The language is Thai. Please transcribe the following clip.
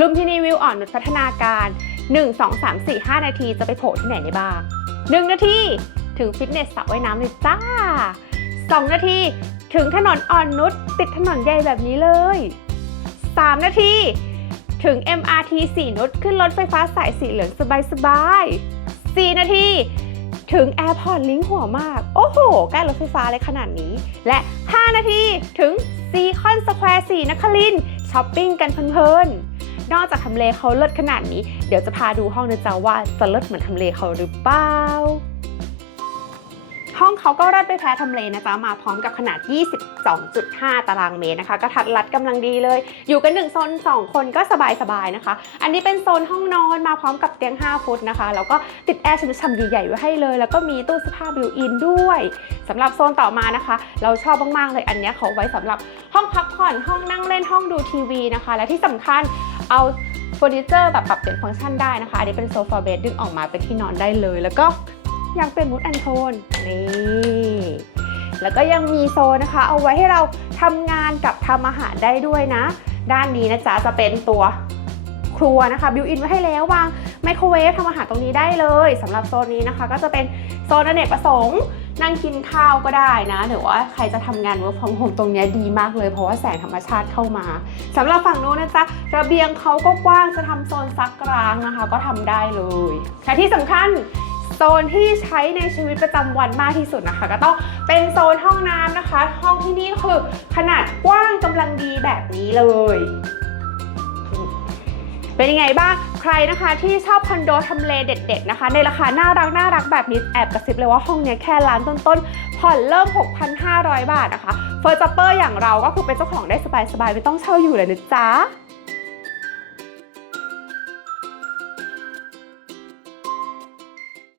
ลุมพินีวิวอ่อนนุชพัฒนาการ 1 2 3 4 5 นาทีจะไปโผล่ที่ไหนได้บ้าง 1 นาทีถึงฟิตเนสสระว่ายน้ำเลยจ้า 2 นาทีถึงถนนอ่อนนุชติดถนนใหญ่แบบนี้เลย 3 นาทีถึง MRT สีนุชขึ้นรถไฟฟ้าสายสีเหลืองสบายๆ4นาทีถึง Airport Link หัวมาก โอ้โห ใกล้รถไฟฟ้าเลยขนาดนี้ และ 5 นาทีถึงซีคอนสแควร์สีนครินทร์ ช้อปปิ้งกันเพลินๆ นอกจากทำเลเขาเลิศขนาดนี้ เดี๋ยวจะพาดูห้องนะจ๊ะว่าจะเลิศเหมือนทำเลเขาหรือเปล่า เขาก็เลิศไปแพ้ทำเลนะจ๊ะมาพร้อมกับขนาด 22.5 ตารางเมตรนะคะ ก็ทัดรัดกำลังดีเลย อยู่กัน1โซน 2 คนก็สบายๆนะคะ อันนี้เป็นโซนห้องนอนมาพร้อมกับเตียง 5 ฟุตนะคะ แล้วก็ติดแอร์ฉ่ำๆใหญ่ๆไว้ให้เลย แล้วก็มีตู้เสื้อผ้าบิวอินด้วยสำหรับโซนต่อมานะคะ เราชอบมากๆเลยอันนี้เขาไว้สำหรับห้องพักผ่อนห้องนั่งเล่นห้องดูทีวีนะคะ และที่สำคัญเอาเฟอร์นิเจอร์แบบปรับเปลี่ยนฟังก์ชันได้นะคะ อันนี้เป็นโซฟาเบดดึงออกมาเป็นที่นอนได้เลย แล้วก็ ยังเป็นมูดแอนโทนนี่ แล้วก็ยังมีโซนนะคะ เอาไว้ให้เราทำงานกับทำอาหารได้ด้วยนะ ด้านนี้นะจ๊ะจะเป็นตัวครัวนะคะบิวอินไว้ให้แล้ววางไมโครเวฟทำอาหารตรงนี้ได้เลยสำหรับโซนนี้นะคะ ก็จะเป็นโซนอเนกประสงค์นั่งกินข้าวก็ได้นะหรือว่าใครจะทำงาน work from home ตรงนี้ดีมากเลยเพราะว่าแสงธรรมชาติเข้ามาสำหรับฝั่งนู้นนะจ๊ะระเบียงเขาก็กว้างจะทำโซนซักล้างนะคะ ก็ทำได้เลยและที่สำคัญ โซนที่ใช้ในชีวิตประจำวันมากที่สุดนะคะ ก็ต้องเป็นโซนห้องน้ำนะคะ ห้องที่นี่คือขนาดกว้างกำลังดีแบบนี้เลยเป็นยังไงบ้าง ใครนะคะที่ชอบคอนโดทำเลเด็ด ๆ นะคะ ในราคาน่ารักน่ารักแบบนี้แอบกระซิบเลยว่าห้องนี้แค่ล้านต้นๆ ผ่อนเริ่ม 6,500 บาทนะคะเฟอร์จัปเปอร์อย่างเราก็คือเป็นเจ้าของได้สบายๆ ไม่ต้องเช่าอยู่เลยนะจ๊ะ